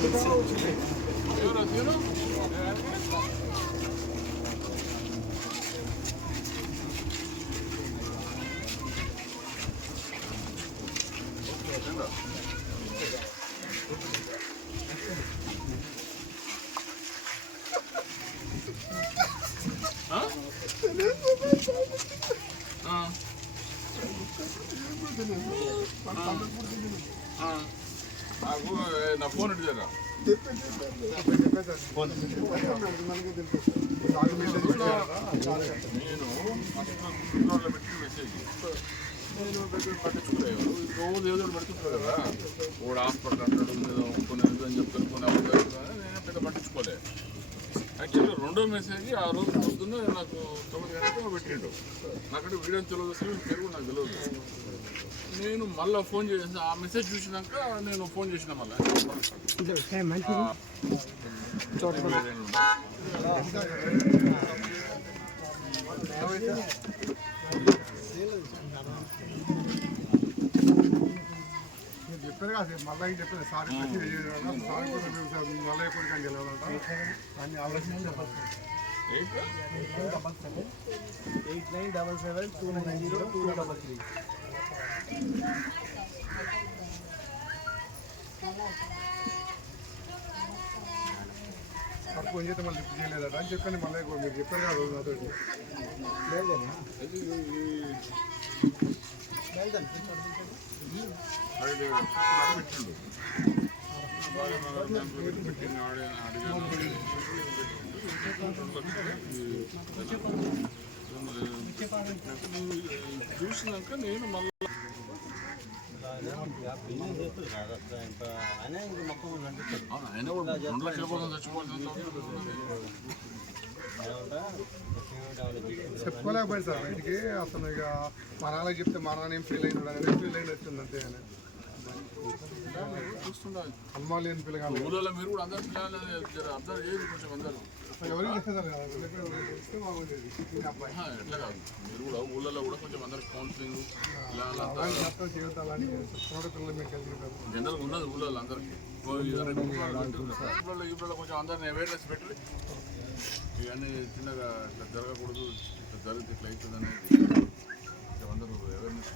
ఎవరు తీరు నాకు నా ఫోన్ ఇచ్చారా నేను ఫస్ట్ పెట్టి మెసేజ్ నేను పెట్టి పట్టించుకోలేదు రోజు ఏదో ఒకటి కదా. కూడా హాస్పిటల్ అంటాడు ఏదో కొన్ని అని చెప్తాను కొన్ని అవ్వదు నేను పెద్ద పట్టించుకోలేదు యాక్చువల్లీ రెండో మెసేజ్ ఆ రోజు పొద్దున్న నాకు తొమ్మిది గంటలకు పెట్టిండు. నాకంటే వీడియో తెలియదు అసలు పేరు నాకు తెలియదు. నేను మళ్ళీ ఫోన్ చేసి ఆ మెసేజ్ చూసినాక నేను ఫోన్ చేసిన మళ్ళీ. నేను కదా మళ్ళీ చెప్పారు సార్ సార్ మళ్ళీ ఎప్పటికైనా కానీ గెలవాలంట అన్ని ఆలోచించి eight nine double seven two nine zero two double three. Sir phone చేస్తే మళ్ళీ లిఫ్ట్ చేయలేదట? అని చెప్పండి మళ్ళీ మీరు చెప్పారు కదా రోజు నాతో చూసినాక నేను మళ్ళీ ఆయన చెప్పుకోలేకపోయింది సార్. బయటికి అతను ఇక మా నాన్నకి చెప్తే మా నాన్న ఏం ఫీల్ అయినాడు అనేది ఫీల్ అయిన అంతే చూస్తుండాలి అనుమానం లేని పిల్లగాలు ఊళ్ళో మీరు కూడా అందరు పిల్లలు అబ్జర్వ్ చేయదు కొంచెం అందరూ. ఎవరికి ఈ ఎట్లా కాదు. మీరు కూడా ఊళ్ళలో కూడా కొంచెం అందరికి. కౌన్సిలింగ్ జనరల్గా ఉన్నది ఊళ్ళో అందరికి ఊళ్ళో ఊళ్ళో కొంచెం అందరిని అవేర్నెస్ పెట్టి ఇవన్నీ చిన్నగా ఇట్లా జరగకూడదు ఇట్లా జరిగితే ఇట్లా అవుతుంది అనేది అందరూ అవేర్నెస్